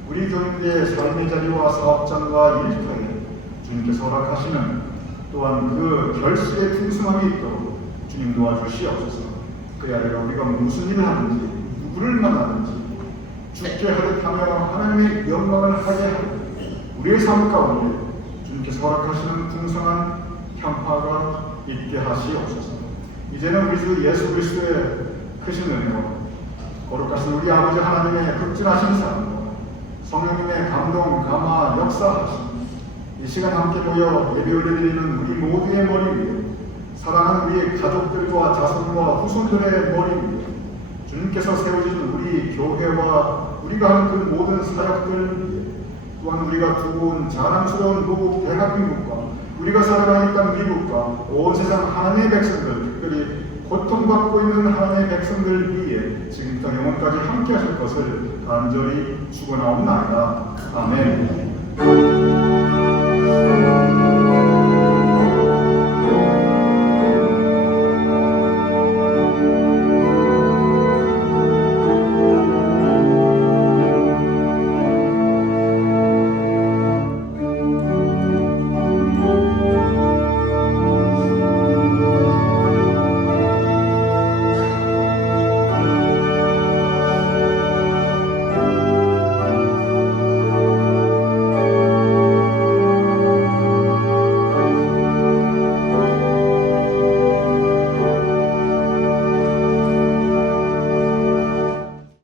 우리 교인들의 삶의 자리와 사업장과 일터에 주님께서 허락하시는 또한 그 결실의 풍성함이 있도록 주님 도와주시옵소서. 그야말로 우리가 무슨 일을 하든지 누구를 만나든지 죽게 하듯 하며 하나님의 영광을 하게 하고 우리의 삶 가운데 주님께서 허락하시는 풍성한 향파가 있게 하시옵소서. 이제는 우리 주 예수 그리스도의 크신 은혜와 거룩하신 우리 아버지 하나님의 극진하신 사랑과 성령님의 감동, 감화, 역사하심 이 시간 함께 모여 예배 올려드리는 우리 모두의 머리 위에 사랑하는 우리의 가족들과 자손과 후손들의 머리 위에 주님께서 세우신 우리 교회와 우리가 하는 그 모든 사역들 위에 또한 우리가 두고 온 자랑스러운 고국 대한민국과 우리가 살아가는 땅 미국과 온 세상 하나님의 백성들 특별히 고통받고 있는 하나님의 백성들 위에 지금부터 영원까지 함께 하실 것을 간절히 축원하옵나이다. 아멘.